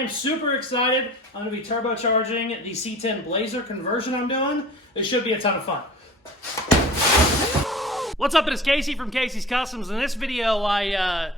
am super excited. I'm going to be turbocharging the C10 Blazer conversion I'm doing. It should be a ton of fun. What's up, it's Casey from Caseyscustoms. In this video, I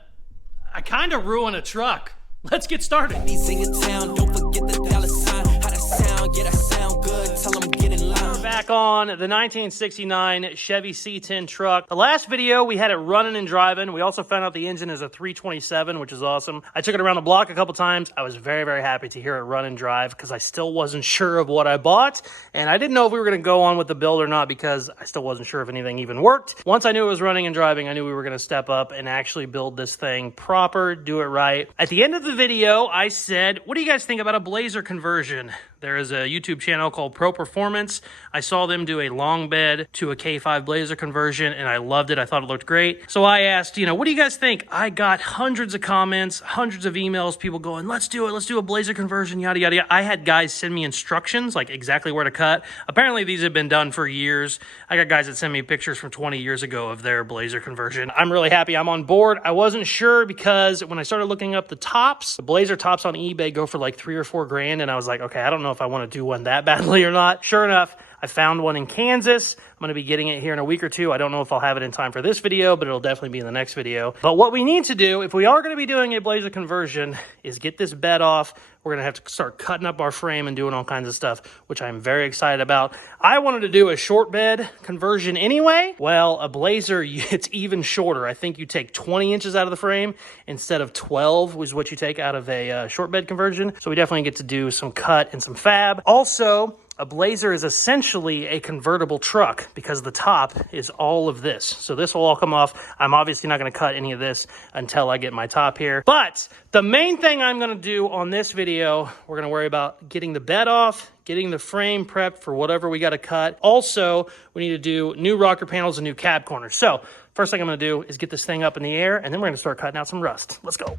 kind of ruined a truck. Let's get started. Don't forget the dollar sign. How that sound? Yeah, that sound good. Tell them get in line. We're back on the 1969 Chevy C10 truck. The last video, we had it running and driving. We also found out the engine is a 327, which is awesome. I took it around the block a couple times. I was very, very happy to hear it run and drive because I still wasn't sure of what I bought. And I didn't know if we were going to go on with the build or not because I still wasn't sure if anything even worked. Once I knew it was running and driving, I knew we were going to step up and actually build this thing proper, do it right. At the end of the video, I said, what do you guys think about a Blazer conversion? There is a YouTube channel called Pro Performance. I saw them do a long bed to a K5 Blazer conversion, and I loved it. I thought it looked great. So I asked, what do you guys think? I got hundreds of comments, hundreds of emails, people going, let's do it. Let's do a Blazer conversion, yada, yada, yada. I had guys send me instructions, like exactly where to cut. Apparently, these have been done for years. I got guys that send me pictures from 20 years ago of their Blazer conversion. I'm really happy I'm on board. I wasn't sure because when I started looking up the tops, the Blazer tops on eBay go for like $3 or $4 grand, and I was like, okay, I don't know if I want to do one that badly or not. Sure enough, I found one in Kansas. I'm going to be getting it here in a week or two. I don't know if I'll have it in time for this video, but it'll definitely be in the next video. But what we need to do, if we are going to be doing a Blazer conversion, is get this bed off. We're going to have to start cutting up our frame and doing all kinds of stuff, which I'm very excited about. I wanted to do a short bed conversion anyway. Well, a Blazer, it's even shorter. I think you take 20 inches out of the frame instead of 12 was what you take out of a short bed conversion. So we definitely get to do some cut and some fab. Also, a Blazer is essentially a convertible truck because the top is all of this. So this will all come off. I'm obviously not going to cut any of this until I get my top here. But the main thing I'm going to do on this video, we're going to worry about getting the bed off, getting the frame prepped for whatever we got to cut. Also, we need to do new rocker panels and new cab corners. So first thing I'm going to do is get this thing up in the air, and then we're going to start cutting out some rust. Let's go.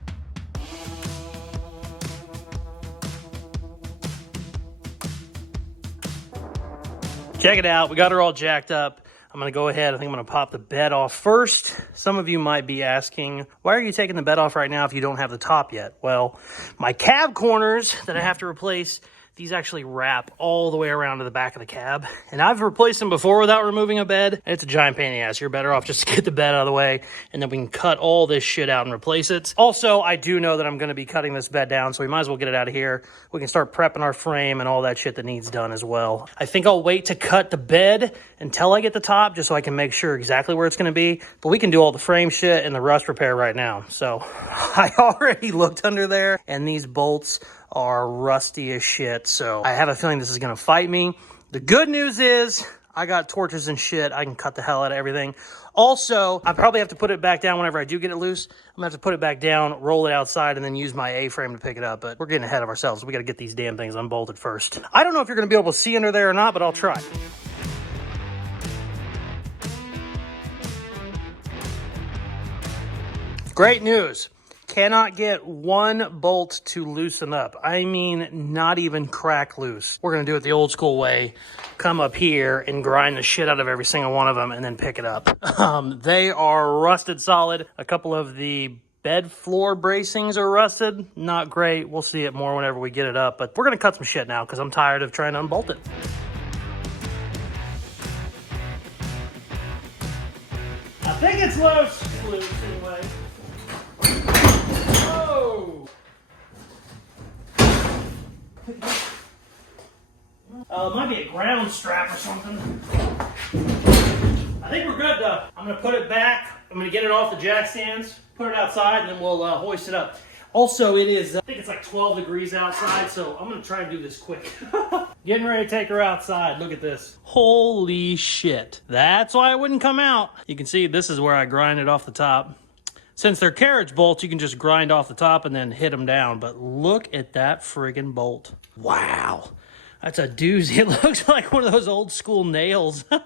Check it out. We got her all jacked up. I'm going to go ahead. I think I'm going to pop the bed off first. Some of you might be asking, why are you taking the bed off right now if you don't have the top yet? Well, my cab corners that I have to replace, these actually wrap all the way around to the back of the cab. And I've replaced them before without removing a bed. It's a giant pain in the ass. You're better off just to get the bed out of the way, and then we can cut all this shit out and replace it. Also, I do know that I'm going to be cutting this bed down, so we might as well get it out of here. We can start prepping our frame and all that shit that needs done as well. I think I'll wait to cut the bed until I get the top, just so I can make sure exactly where it's going to be. But we can do all the frame shit and the rust repair right now. So I already looked under there, and these bolts are rusty as shit, so I have a feeling this is gonna fight me. The good news is I got torches and shit. I can cut the hell out of everything. Also, I probably have to put it back down whenever I do get it loose. I'm gonna have to put it back down, roll it outside, and then use my A-frame to pick it up, but we're getting ahead of ourselves. We gotta get these damn things unbolted first. I don't know if you're gonna be able to see under there or not, but I'll try. Great news. Cannot get one bolt to loosen up. I mean, not even crack loose. We're gonna do it the old school way. Come up here and grind the shit out of every single one of them and then pick it up. They are rusted solid. A couple of the bed floor bracings are rusted. Not great. We'll see it more whenever we get it up, but we're gonna cut some shit now because I'm tired of trying to unbolt it. I think it's loose. It's loose anyway. It might be a ground strap or something. I think we're good though. I'm gonna put it back. I'm gonna get it off the jack stands, put it outside, and then we'll hoist it up. Also, it is, I think it's like 12 degrees outside, so I'm gonna try and do this quick. Getting ready to take her outside. Look at this. Holy shit. That's why it wouldn't come out. You can see this is where I grind it off the top. Since they're carriage bolts, you can just grind off the top and then hit them down. But look at that friggin' bolt. Wow. That's a doozy. It looks like one of those old school nails. All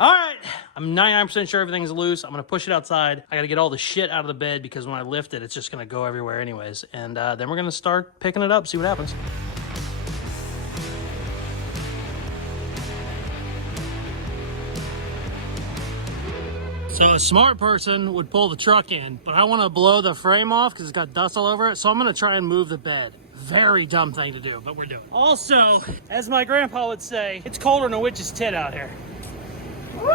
right. I'm 99% sure everything's loose. I'm going to push it outside. I got to get all the shit out of the bed because when I lift it, it's just going to go everywhere anyways. And then we're going to start picking it up, see what happens. So a smart person would pull the truck in, but I want to blow the frame off because it's got dust all over it. So I'm going to try and move the bed very dumb thing to do, but we're doing it. Also, as my grandpa would say, it's colder than a witch's tit out here. Woo!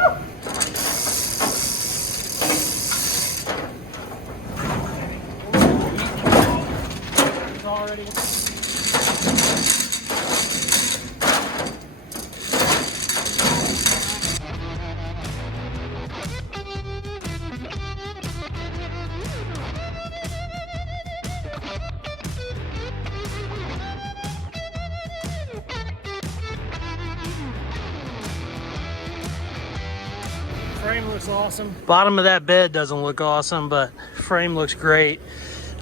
It's already... Frame looks awesome. Bottom of that bed doesn't look awesome, but frame looks great.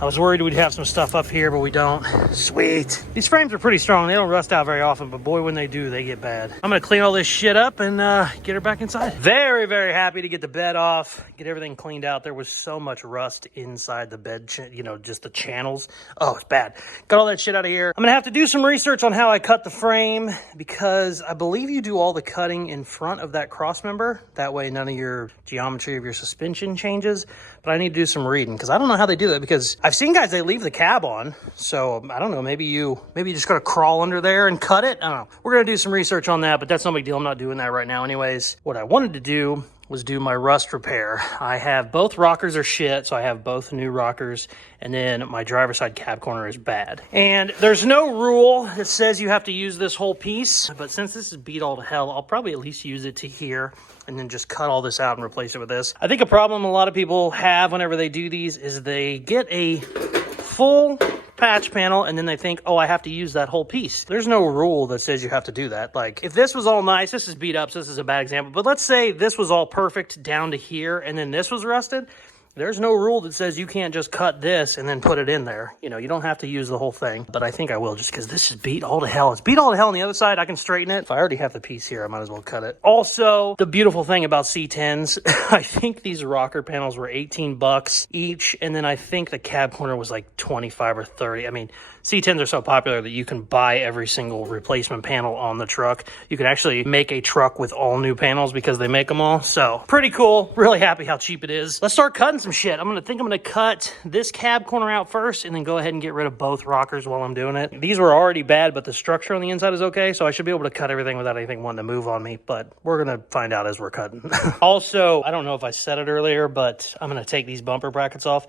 I was worried we'd have some stuff up here, but we don't. Sweet. These frames are pretty strong. They don't rust out very often, but boy, when they do, they get bad. I'm gonna clean all this shit up and get her back inside. Very, very happy to get the bed off, get everything cleaned out. There was so much rust inside the bed, you know, just the channels. Oh, it's bad. Got all that shit out of here. I'm gonna have to do some research on how I cut the frame because I believe you do all the cutting in front of that cross member. That way none of your geometry of your suspension changes. But I need to do some reading because I don't know how they do that, because I've seen guys, they leave the cab on. So I don't know, maybe you just gotta crawl under there and cut it. I don't know. We're gonna do some research on that, but that's no big deal. I'm not doing that right now anyways. What I wanted to do was do my rust repair. I have both rockers are shit, so I have both new rockers, and then my driver's side cab corner is bad. And there's no rule that says you have to use this whole piece, but since this is beat all to hell, I'll probably at least use it to here and then just cut all this out and replace it with this. I think a problem a lot of people have whenever they do these is they get a full patch panel and then they think, oh, I have to use that whole piece. There's no rule that says you have to do that. Like, if this was all nice, this is beat up, so this is a bad example, but let's say this was all perfect down to here and then this was rusted. There's no rule that says you can't just cut this and then put it in there. You know, you don't have to use the whole thing, but I think I will just because this is beat all to hell. It's beat all to hell on the other side. I can straighten it. If I already have the piece here, I might as well cut it. Also, the beautiful thing about C10s, I think these rocker panels were 18 bucks each, and then I think the cab corner was like 25 or 30. I mean, C10s are so popular that you can buy every single replacement panel on the truck. You can actually make a truck with all new panels because they make them all. So pretty cool. Really happy how cheap it is. Let's start cutting some shit. I'm gonna cut this cab corner out first and then go ahead and get rid of both rockers while I'm doing it. These were already bad, but the structure on the inside is okay. So I should be able to cut everything without anything wanting to move on me, but we're gonna find out as we're cutting. Also, I don't know if I said it earlier, but I'm gonna take these bumper brackets off.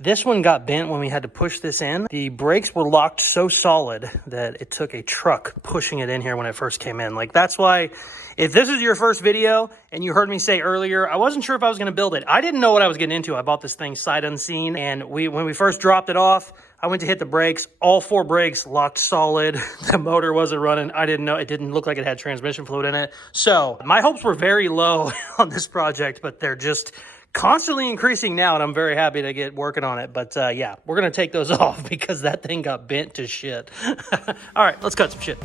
This one got bent when we had to push this in. The brakes were locked so solid that it took a truck pushing it in here when it first came in. Like, that's why, if this is your first video and you heard me say earlier, I wasn't sure if I was gonna build it. I didn't know what I was getting into. I bought this thing sight unseen, and when we first dropped it off, I went to hit the brakes. All 4 brakes locked solid. The motor wasn't running. I didn't know. It didn't look like it had transmission fluid in it. So my hopes were very low on this project, but they're just constantly increasing now, and I'm very happy to get working on it. But yeah, we're gonna take those off because that thing got bent to shit. All right, let's cut some shit.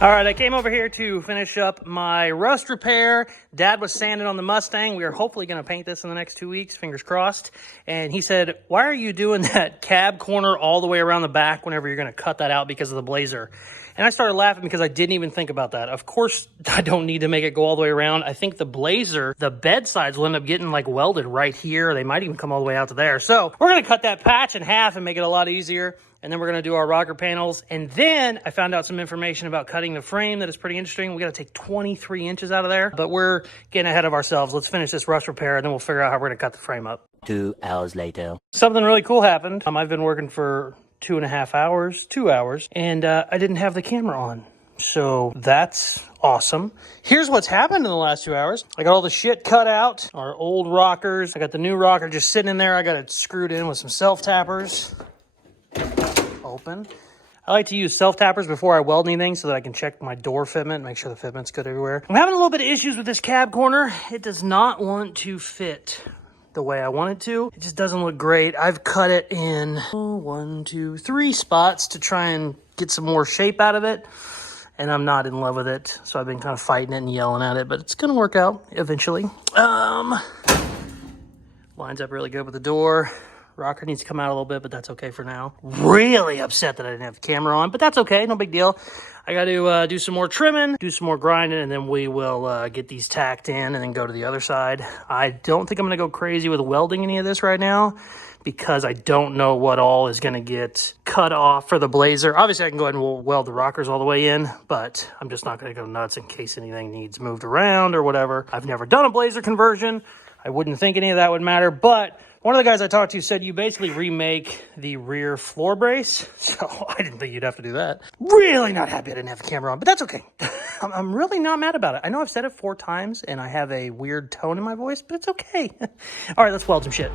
All right, I came over here to finish up my rust repair. Dad was sanding on the Mustang. We are hopefully going to paint this in the next 2 weeks, fingers crossed. And he said, why are you doing that cab corner all the way around the back whenever you're going to cut that out because of the Blazer? And I started laughing because I didn't even think about that. Of course, I don't need to make it go all the way around. I think the Blazer, the bed sides will end up getting like welded right here. They might even come all the way out to there. So we're going to cut that patch in half and make it a lot easier. And then we're going to do our rocker panels. And then I found out some information about cutting the frame that is pretty interesting. We got to take 23 inches out of there, but we're getting ahead of ourselves. Let's finish this rust repair and then we'll figure out how we're going to cut the frame up. 2 hours later. Something really cool happened. I've been working for 2.5 hours, 2 hours, and I didn't have the camera on. So that's awesome. Here's what's happened in the last 2 hours. I got all the shit cut out, our old rockers. I got the new rocker just sitting in there. I got it screwed in with some self-tappers. Open. I like to use self-tappers before I weld anything so that I can check my door fitment, make sure the fitment's good everywhere. I'm having a little bit of issues with this cab corner. It does not want to fit the way I want it to. It just doesn't look great. I've cut it in 1, 2, 3 spots to try and get some more shape out of it, and I'm not in love with it. So I've been kind of fighting it and yelling at it, but it's gonna work out eventually. Lines up really good with the door. Rocker needs to come out a little bit, but that's okay for now. Really upset that I didn't have the camera on, but that's okay, no big deal. I got to do some more trimming, do some more grinding, and then we will get these tacked in and then go to the other side. I don't think I'm going to go crazy with welding any of this right now. because I don't know what all is going to get cut off for the Blazer. Obviously, I can go ahead and weld the rockers all the way in, but I'm just not going to go nuts in case anything needs moved around or whatever. I've never done a Blazer conversion. I wouldn't think any of that would matter, but one of the guys I talked to said you basically remake the rear floor brace, so I didn't think you'd have to do that. Really not happy I didn't have the camera on, but that's okay. I'm really not mad about it. I know I've said it 4 times, and I have a weird tone in my voice, but it's okay. All right, let's weld some shit.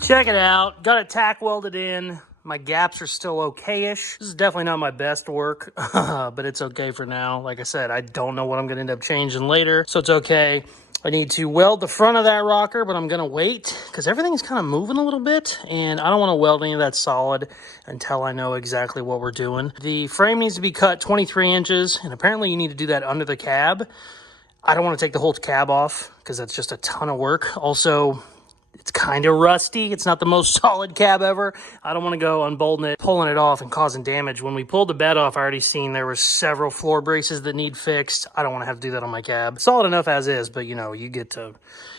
Check it out. Got it tack welded in. My gaps are still okay-ish. This is definitely not my best work, but it's okay for now. Like I said, I don't know what I'm going to end up changing later, so it's okay. I need to weld the front of that rocker, but I'm going to wait because everything's kind of moving a little bit, and I don't want to weld any of that solid until I know exactly what we're doing. The frame needs to be cut 23 inches, and apparently you need to do that under the cab. I don't want to take the whole cab off because that's just a ton of work. Also, it's kind of rusty. It's not the most solid cab ever. I don't want to go unbolting it, pulling it off, and causing damage. When we pulled the bed off, I already seen there were several floor braces that need fixed. I don't want to have to do that on my cab. Solid enough as is, but, you know, you get to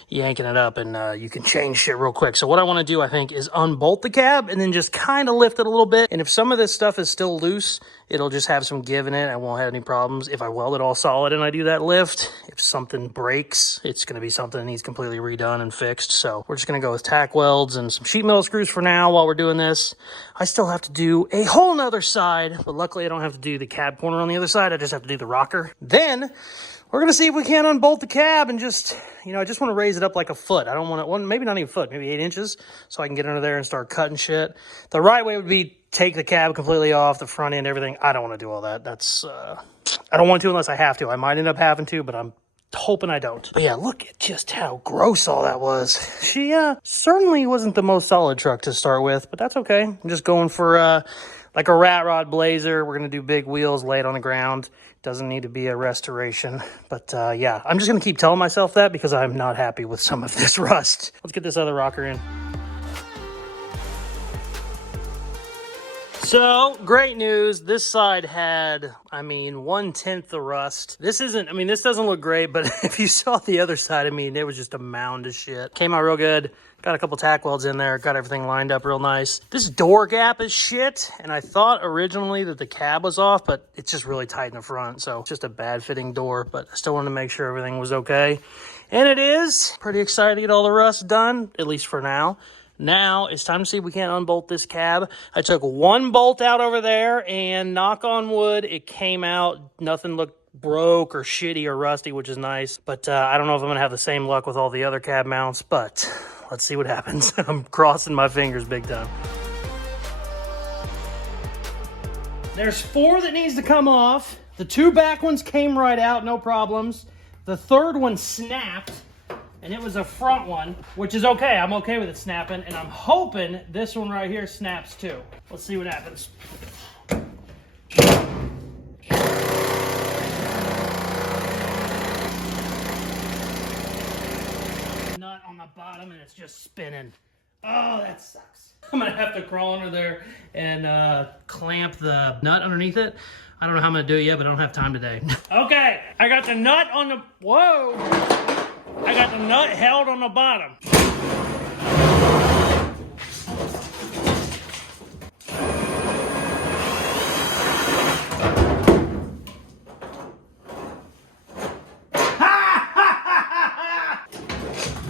yanking it up, and you can change shit real quick. So what I want to do, I think, is unbolt the cab and then just kind of lift it a little bit. And if some of this stuff is still loose, it'll just have some give in it. I won't have any problems. If I weld it all solid and I do that lift, if something breaks, it's going to be something that needs completely redone and fixed. So we're just going to go with tack welds and some sheet metal screws for now while we're doing this. I still have to do a whole nother side, but luckily I don't have to do the cab corner on the other side. I just have to do the rocker. Then we're going to see if we can unbolt the cab and just, you know, I just want to raise it up like a foot. I don't want it, well, maybe not even a foot, maybe 8 inches, so I can get under there and start cutting shit. The right way would be take the cab completely off, the front end, everything. I don't want to do all that. That's, I don't want to unless I have to. I might end up having to, but I'm hoping I don't. But yeah, look at just how gross all that was. She certainly wasn't the most solid truck to start with, but that's okay. I'm just going for like a RATROD Blazer. We're going to do big wheels, lay it on the ground. Doesn't need to be a restoration. But yeah, I'm just going to keep telling myself that because I'm not happy with some of this rust. Let's get this other rocker in. So, great news. This side had, I mean, 1/10 the rust. This isn't, I mean, this doesn't look great, but if you saw the other side, I mean, it was just a mound of shit. Came out real good. Got a couple tack welds in there. Got everything lined up real nice. This door gap is shit, and I thought originally that the cab was off, but it's just really tight in the front, so it's just a bad fitting door, but I still wanted to make sure everything was okay. And it is. Pretty excited to get all the rust done, at least for now. Now, it's time to see if we can't unbolt this cab. I took one bolt out over there, and knock on wood, it came out. Nothing looked broke or shitty or rusty, which is nice. But I don't know if I'm going to have the same luck with all the other cab mounts, but let's see what happens. I'm crossing my fingers big time. There's 4 that needs to come off. The 2 back ones came right out, no problems. The 3rd one snapped. And it was a front one, which is okay. I'm okay with it snapping, and I'm hoping this one right here snaps too. Let's see what happens. Nut on the bottom, and it's just spinning. Oh, that sucks. I'm gonna have to crawl under there and clamp the nut underneath it. I don't know how I'm gonna do it yet, but I don't have time today. Okay, I got the nut on the, whoa! I got the nut held on the bottom.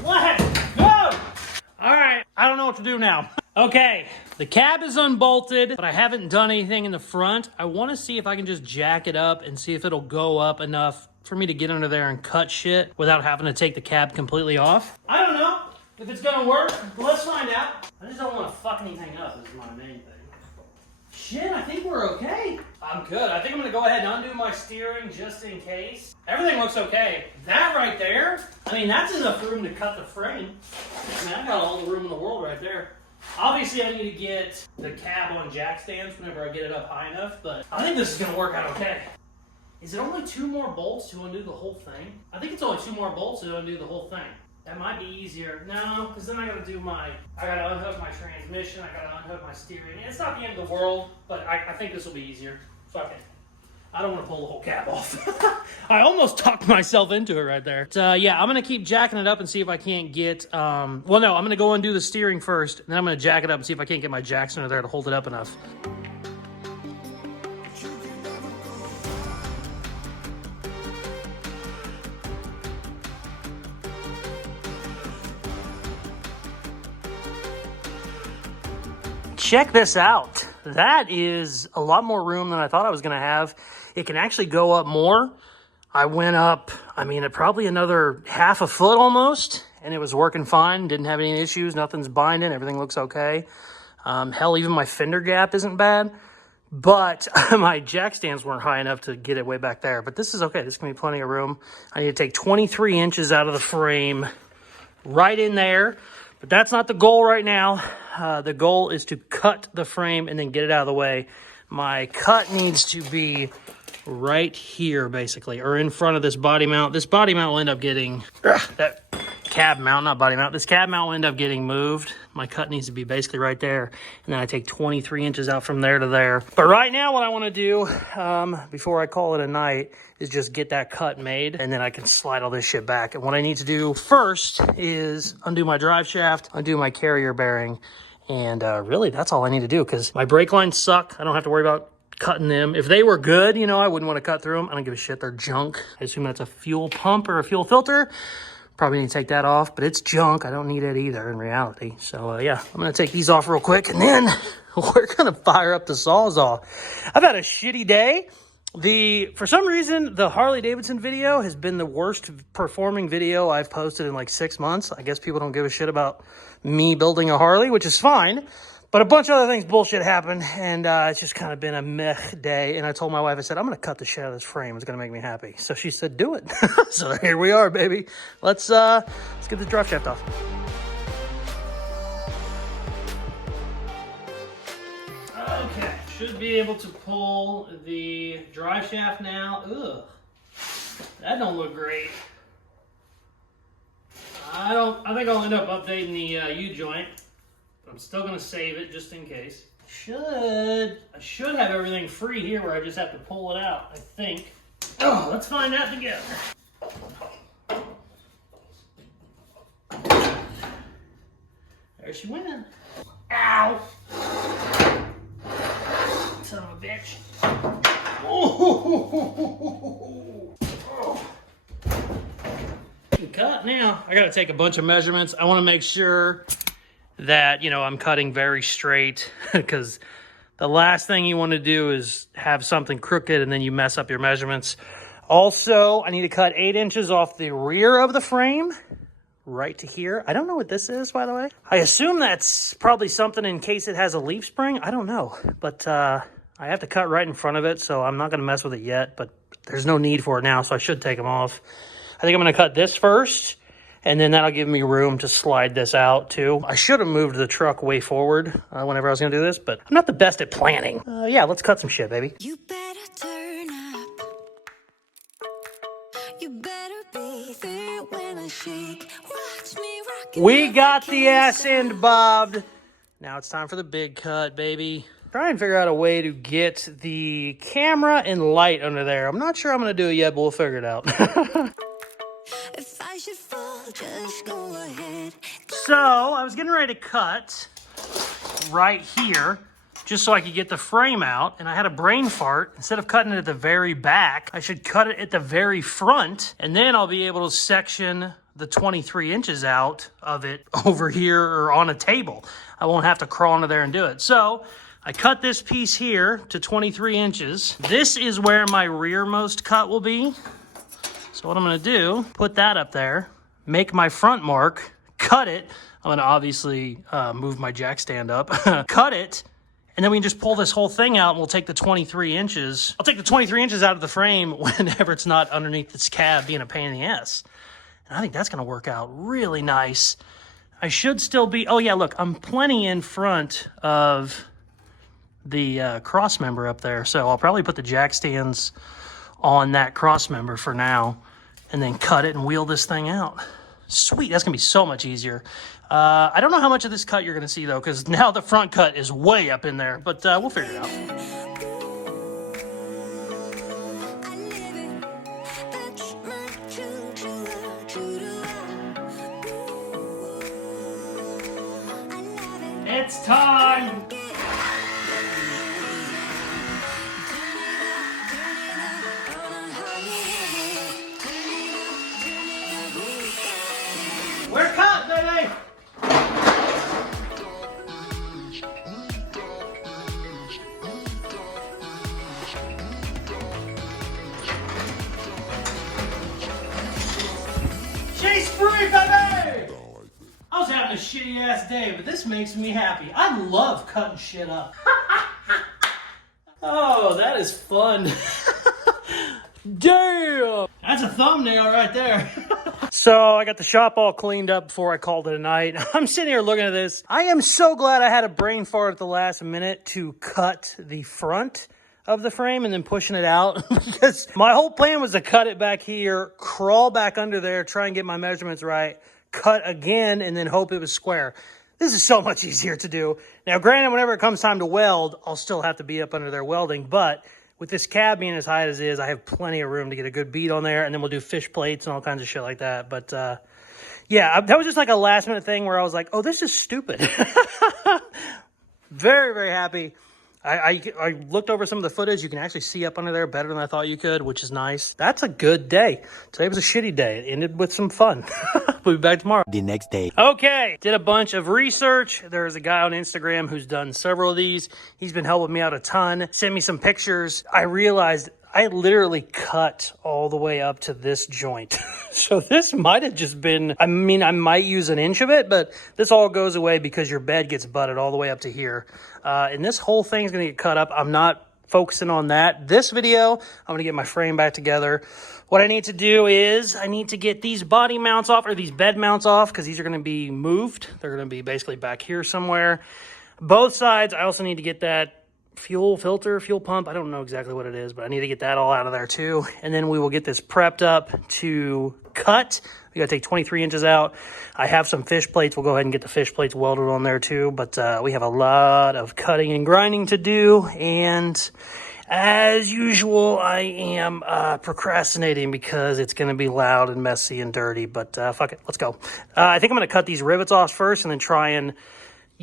Let's go! All right, I don't know what to do now. Okay, the cab is unbolted, but I haven't done anything in the front. I want to see if I can just jack it up and see if it'll go up enough for me to get under there and cut shit without having to take the cab completely off. I don't know if it's gonna work, but let's find out. I just don't want to fuck anything up is my main thing. Shit, I think we're okay. I'm good. I think I'm gonna go ahead and undo my steering just in case. Everything looks okay. That right there, I mean, that's enough room to cut the frame. I mean, I've got all the room in the world right there. Obviously, I need to get the cab on jack stands whenever I get it up high enough, but I think this is gonna work out okay. Is it only 2 more bolts to undo the whole thing? I think it's only 2 more bolts to undo the whole thing. That might be easier. No, because then I gotta do I gotta unhook my transmission, I gotta unhook my steering. It's not the end of the world, but I think this will be easier. Fuck it. I don't want to pull the whole cab off. I almost talked myself into it right there. So, yeah, I'm going to keep jacking it up and see if I can't get... well, no, I'm going to go and do the steering first, and then I'm going to jack it up and see if I can't get my jacks under there to hold it up enough. Check this out. That is a lot more room than I thought I was going to have. It can actually go up more. I went up, I mean, probably another half a foot almost, and it was working fine. Didn't have any issues. Nothing's binding. Everything looks okay. Hell, even my fender gap isn't bad. But my jack stands weren't high enough to get it way back there. But this is okay. This can be plenty of room. I need to take 23 inches out of the frame right in there. But that's not the goal right now. The goal is to cut the frame and then get it out of the way. My cut needs to be right here, basically, or in front of this body mount. This body mount will end up getting, that cab mount, not body mount, this cab mount will end up getting moved. My cut needs to be basically right there. And then I take 23 inches out from there to there. But right now what I want to do, before I call it a night, is just get that cut made, and then I can slide all this shit back. And what I need to do first is undo my drive shaft, undo my carrier bearing, and really that's all I need to do, because my brake lines suck. I don't have to worry about cutting them. If they were good, you know, I wouldn't want to cut through them. I don't give a shit. They're junk. I assume that's a fuel pump or a fuel filter. Probably need to take that off, but it's junk. I don't need it either in reality. So yeah, I'm going to take these off real quick, and then we're going to fire up the Sawzall. I've had a shitty day. For some reason, the Harley Davidson video has been the worst performing video I've posted in like 6 months. I guess people don't give a shit about me building a Harley, which is fine. But a bunch of other things bullshit happened, and it's just kind of been a meh day. And I told my wife, I said, I'm going to cut the shit out of this frame. It's going to make me happy. So she said, do it. So here we are, baby. Let's get the drive shaft off. Okay, should be able to pull the drive shaft now. Ugh, that don't look great. I think I'll end up updating the U-joint. I'm still going to save it just in case. I should have everything free here where I just have to pull it out, I think. Oh, let's find out together. There she went. Ow! Son of a bitch. Oh! Cut now. I got to take a bunch of measurements. I want to make sure that, you know, I'm cutting very straight, because the last thing you want to do is have something crooked and then you mess up your measurements. Also, I need to cut 8 inches off the rear of the frame, right to here. I don't know what this is, by the way. I assume that's probably something in case it has a leaf spring. I don't know, but I have to cut right in front of it, so I'm not going to mess with it yet, but there's no need for it now, so I should take them off. I think I'm going to cut this first, and then that'll give me room to slide this out too. I should have moved the truck way forward whenever I was going to do this, but I'm not the best at planning. Yeah, let's cut some shit, baby. You better turn up. You better be there when I shake. Watch me rock. We got the ass end bobbed. Now it's time for the big cut, baby. Try and figure out a way to get the camera and light under there. I'm not sure I'm going to do it yet, but we'll figure it out. If I should fall, just go ahead. So I was getting ready to cut right here just so I could get the frame out, and I had a brain fart. Instead of cutting it at the very back, I should cut it at the very front, and then I'll be able to section the 23 inches out of it over here or on a table. I won't have to crawl into there and do it. So I cut this piece here to 23 inches. This is where my rearmost cut will be. So what I'm going to do, put that up there, make my front mark, cut it. I'm going to obviously move my jack stand up, cut it, and then we can just pull this whole thing out, and we'll take the 23 inches. I'll take the 23 inches out of the frame whenever it's not underneath this cab being a pain in the ass. And I think that's going to work out really nice. I should still be, oh yeah, look, I'm plenty in front of the cross member up there. So I'll probably put the jack stands on that cross member for now, and then cut it and wheel this thing out. Sweet, that's gonna be so much easier. I don't know how much of this cut you're gonna see though, because now the front cut is way up in there, but we'll figure it out. time. We're cut, baby. Chase free, baby! I was having a shitty ass day, but this makes me happy. I love cutting shit up. Oh, that is fun. Damn! That's a thumbnail right there. So I got the shop all cleaned up before I called it a night. I'm sitting here looking at this. I am so glad I had a brain fart at the last minute to cut the front of the frame and then pushing it out because my whole plan was to cut it back here, crawl back under there, try and get my measurements right, cut again, and then hope it was square. This is so much easier to do. Now, granted, whenever it comes time to weld, I'll still have to be up under there welding, but with this cab being as high as it is, I have plenty of room to get a good bead on there, and then we'll do fish plates and all kinds of shit like that. But yeah, that was just like a last minute thing where I was like, oh, this is stupid. Very, very happy. I looked over some of the footage. You can actually see up under there better than I thought you could, which is nice. That's a good day. Today was a shitty day. It ended with some fun. We'll be back tomorrow. The next day. Okay, did a bunch of research. There's a guy on Instagram who's done several of these. He's been helping me out a ton. Sent me some pictures. I realized I literally cut all the way up to this joint. So this might have just been, I mean, I might use an inch of it, but this all goes away because your bed gets butted all the way up to here. And this whole thing's going to get cut up. I'm not focusing on that. This video, I'm going to get my frame back together. What I need to do is I need to get these body mounts off, or these bed mounts off, because these are going to be moved. They're going to be basically back here somewhere. Both sides, I also need to get that fuel filter, fuel pump. I don't know exactly what it is, but I need to get that all out of there too. And then we will get this prepped up to cut. We got to take 23 inches out. I have some fish plates. We'll go ahead and get the fish plates welded on there too. But we have a lot of cutting and grinding to do. And as usual, I am procrastinating because it's going to be loud and messy and dirty. But fuck it, let's go. I think I'm going to cut these rivets off first and then try and...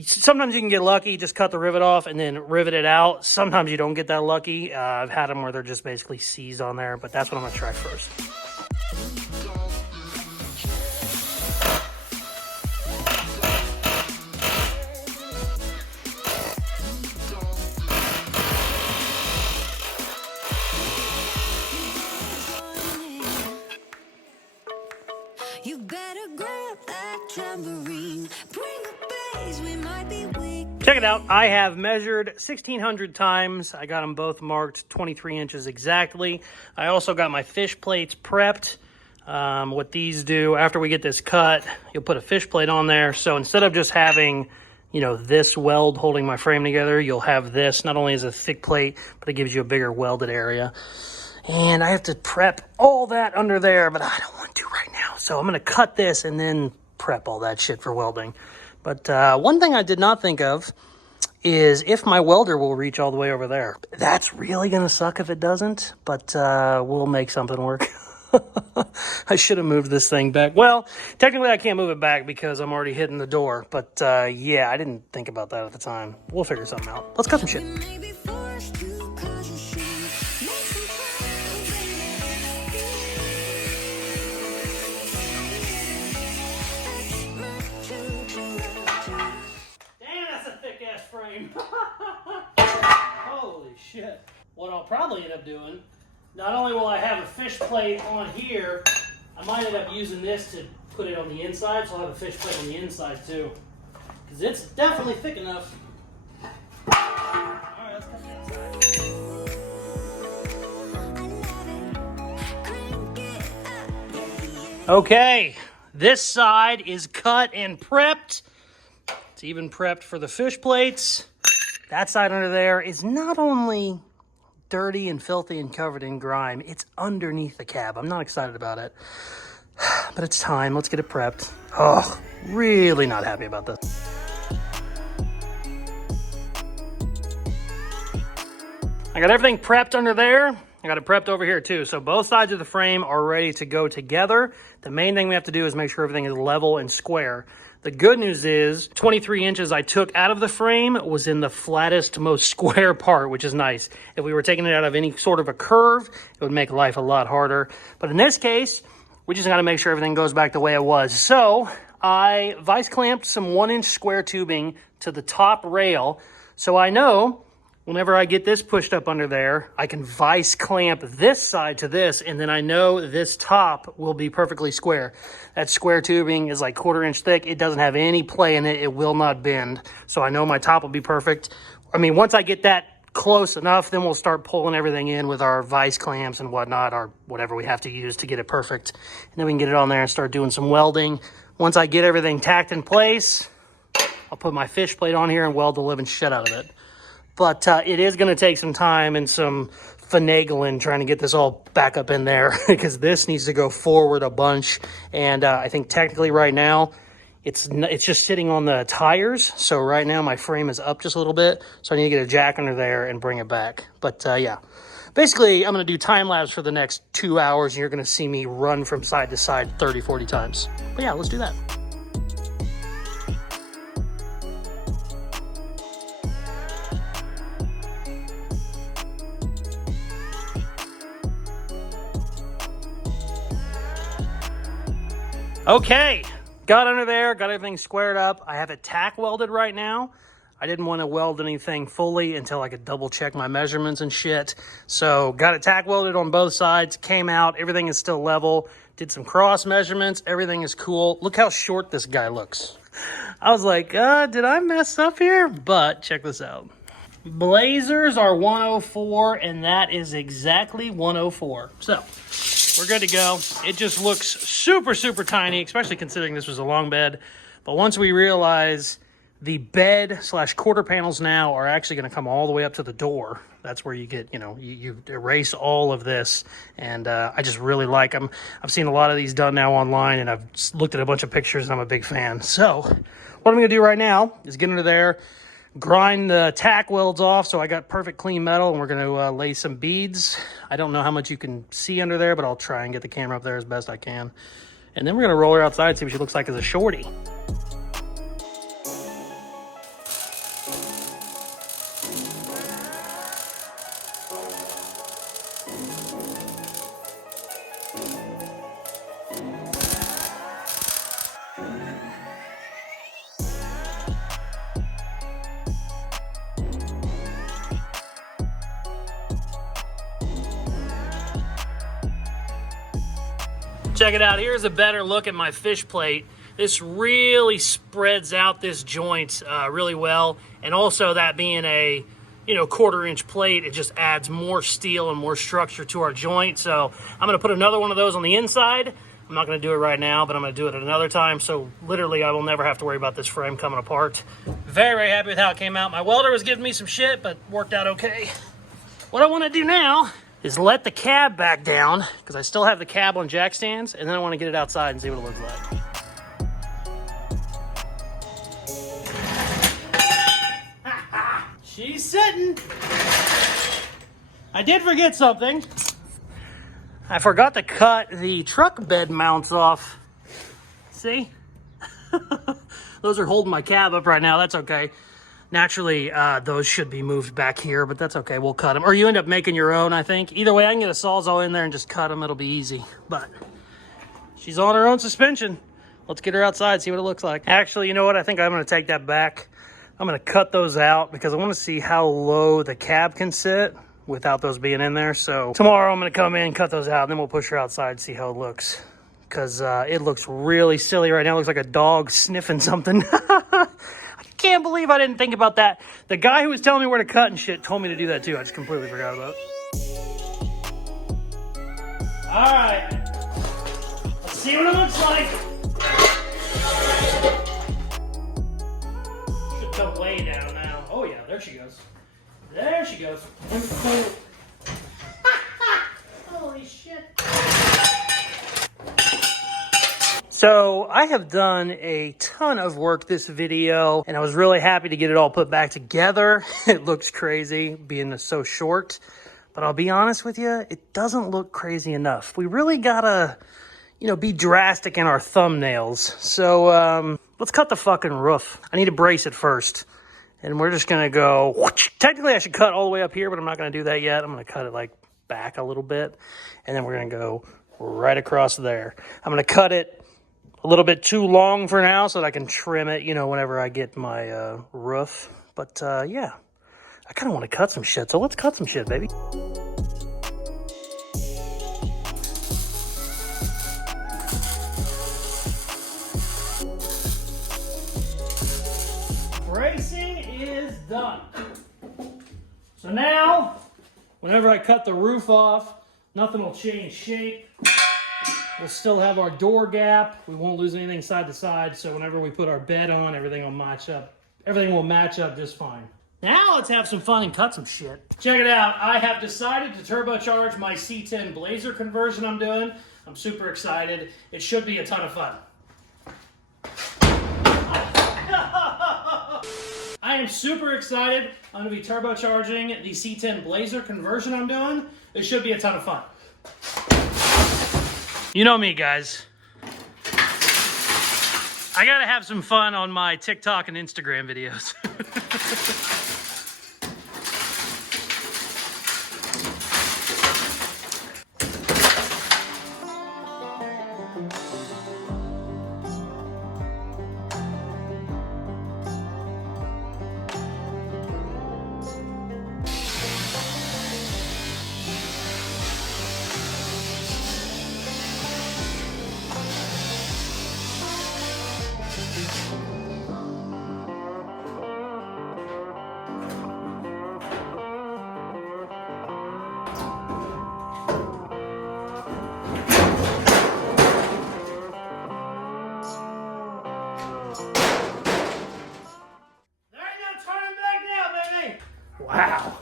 Sometimes you can get lucky, just cut the rivet off and then rivet it out. Sometimes you don't get that lucky. I've had them where they're just basically seized on there, but that's what I'm going to try first. You better grab that tambourine. Bring the bass, we might be weak. Check it out. I have measured 1,600 times. I got them both marked 23 inches exactly. I also got my fish plates prepped. What these do, after we get this cut, you'll put a fish plate on there. So instead of just having, you know, this weld holding my frame together, you'll have this. Not only is it a thick plate, but it gives you a bigger welded area. And I have to prep all that under there, but I don't want to right now. So I'm going to cut this and then prep all that shit for welding. But one thing I did not think of is if my welder will reach all the way over there. That's really going to suck if it doesn't, but we'll make something work. I should have moved this thing back. Well, technically I can't move it back because I'm already hitting the door. But yeah, I didn't think about that at the time. We'll figure something out. Let's cut some shit. Holy shit. What I'll probably end up doing, not only will I have a fish plate on here, I might end up using this to put it on the inside, so I'll have a fish plate on the inside too. Because it's definitely thick enough. Alright, let's cut the inside. Okay, this side is cut and prepped. It's even prepped for the fish plates. That side under there is not only dirty and filthy and covered in grime, it's underneath the cab. I'm not excited about it, but it's time. Let's get it prepped. Oh, really not happy about this. I got everything prepped under there. I got it prepped over here too. So both sides of the frame are ready to go together. The main thing we have to do is make sure everything is level and square. The good news is 23 inches I took out of the frame was in the flattest, most square part, which is nice. If we were taking it out of any sort of a curve, it would make life a lot harder. But in this case, we just got to make sure everything goes back the way it was. So I vice clamped some 1-inch square tubing to the top rail. So I know whenever I get this pushed up under there, I can vice clamp this side to this, and then I know this top will be perfectly square. That square tubing is like 1/4 inch thick. It doesn't have any play in it. It will not bend. So I know my top will be perfect. I mean, once I get that close enough, then we'll start pulling everything in with our vice clamps and whatnot, or whatever we have to use to get it perfect. And then we can get it on there and start doing some welding. Once I get everything tacked in place, I'll put my fish plate on here and weld the living shit out of it. But it is going to take some time and some finagling trying to get this all back up in there because this needs to go forward a bunch. And I think technically right now it's just sitting on the tires. So right now my frame is up just a little bit. So I need to get a jack under there and bring it back. But yeah, basically I'm going to do time lapse for the next 2 hours. And you're going to see me run from side to side 30, 40 times. But yeah, let's do that. Okay, got under there, got everything squared up. I have it tack welded right now. I didn't want to weld anything fully until I could double check my measurements and shit. So got it tack welded on both sides, came out, everything is still level. Did some cross measurements, everything is cool. Look how short this guy looks. I was like, did I mess up here? But check this out. Blazers are 104, and that is exactly 104. So we're good to go. It just looks super, super tiny, especially considering this was a long bed. But once we realize the bed / quarter panels now are actually going to come all the way up to the door, that's where you get, you erase all of this. And I just really like them. I've seen a lot of these done now online, and I've looked at a bunch of pictures, and I'm a big fan. So what I'm going to do right now is get under there, grind the tack welds off so I got perfect clean metal, and we're going to lay some beads. I don't know how much you can see under there, but I'll try and get the camera up there as best I can. And then we're going to roll her outside, see what she looks like as a shorty. Check it out. Here's a better look at my fish plate. This really spreads out this joint really well. And also that being a, 1/4 inch plate, it just adds more steel and more structure to our joint. So I'm going to put another one of those on the inside. I'm not going to do it right now, but I'm going to do it at another time. So literally I will never have to worry about this frame coming apart. Very, very happy with how it came out. My welder was giving me some shit, but worked out okay. What I want to do now is let the cab back down, because I still have the cab on jack stands, and then I want to get it outside and see what it looks like. She's sitting. I did forget something. I forgot to cut the truck bed mounts off. See? Those are holding my cab up right now. That's okay. Naturally, those should be moved back here, but that's okay. We'll cut them. Or you end up making your own, I think. Either way, I can get a Sawzall in there and just cut them. It'll be easy. But she's on her own suspension. Let's get her outside, see what it looks like. Actually, you know what? I think I'm going to take that back. I'm going to cut those out because I want to see how low the cab can sit without those being in there. So tomorrow I'm going to come in, cut those out, and then we'll push her outside and see how it looks. Because it looks really silly right now. It looks like a dog sniffing something. Can't believe I didn't think about that. The guy who was telling me where to cut and shit told me to do that too. I just completely forgot about it. All right, let's see what it looks like. Should come way down now. Oh yeah, there she goes. There she goes. Holy shit. So I have done a ton of work this video, and I was really happy to get it all put back together. It looks crazy being so short, But I'll be honest with you, it doesn't look crazy enough. We really gotta, you know, be drastic in our thumbnails. So, let's cut the fucking roof. I need to brace it first. And we're just gonna go, whoosh. Technically I should cut all the way up here, but I'm not gonna do that yet. I'm gonna cut it like back a little bit. And then we're gonna go right across there. I'm gonna cut it a little bit too long for now so that I can trim it, you know, whenever I get my roof. But yeah, I kind of want to cut some shit, so let's cut some shit, baby. Bracing is done. So now, whenever I cut the roof off, nothing will change shape. We'll still have our door gap. We won't lose anything side to side. So whenever we put our bed on, everything will match up. Everything will match up just fine. Now let's have some fun and cut some shit. Check it out. I have decided to turbocharge my C10 Blazer conversion I'm doing. I'm super excited. It should be a ton of fun. I am super excited. I'm going to be turbocharging the C10 Blazer conversion I'm doing. It should be a ton of fun. You know me, guys. I gotta have some fun on my TikTok and Instagram videos. Wow.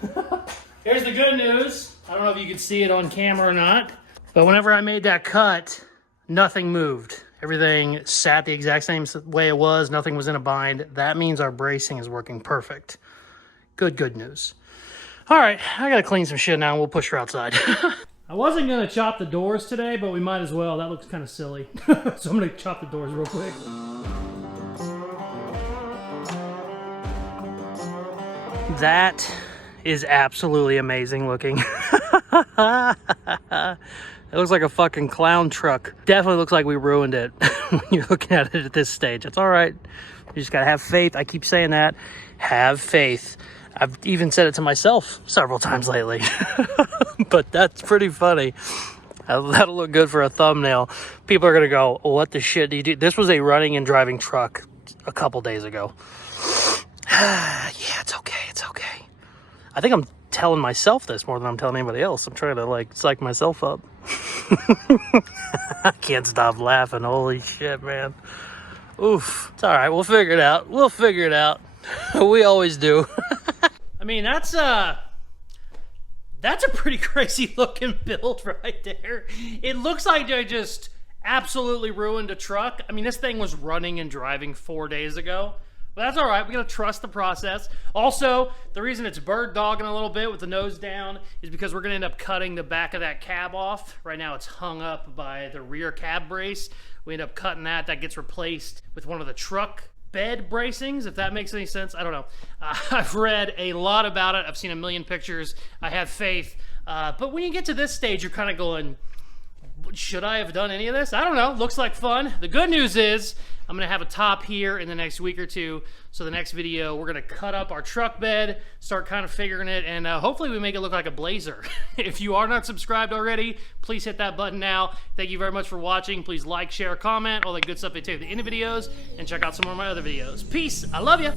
Here's the good news. I don't know if you can see it on camera or not, but whenever I made that cut, nothing moved. Everything sat the exact same way it was. Nothing was in a bind. That means our bracing is working perfect. Good news. All right, I gotta clean some shit now and we'll push her outside. I wasn't gonna chop the doors today, but we might as well. That looks kind of silly. So I'm gonna chop the doors real quick. That is absolutely amazing looking. It looks like a fucking clown truck. Definitely looks like we ruined it when you're looking at it at this stage. It's all right. You just gotta have faith. I keep saying that. Have faith. I've even said it to myself several times lately. But that's pretty funny. That'll look good for a thumbnail. People are gonna go, what the shit do you do? This was a running and driving truck a couple days ago. Yeah, it's okay. It's okay. I think I'm telling myself this more than I'm telling anybody else. I'm trying to like psych myself up. I can't stop laughing. Holy shit, man. Oof. It's all right. We'll figure it out. We'll figure it out. We always do. I mean, that's a pretty crazy looking build right there. It looks like I just absolutely ruined a truck. I mean, this thing was running and driving 4 days ago. But that's all right. We got to trust the process. Also, the reason it's bird dogging a little bit with the nose down is because we're going to end up cutting the back of that cab off. Right now, it's hung up by the rear cab brace. We end up cutting that. That gets replaced with one of the truck bed bracings, if that makes any sense. I don't know. I've read a lot about it. I've seen a million pictures. I have faith. But when you get to this stage, you're kind of going, should I have done any of this? I don't know. Looks like fun. The good news is I'm going to have a top here in the next week or two. So the next video, we're going to cut up our truck bed, start kind of figuring it, and hopefully we make it look like a Blazer. If you are not subscribed already, please hit that button now. Thank you very much for watching. Please like, share, comment, all that good stuff they take at the end of videos, and check out some more of my other videos. Peace. I love you.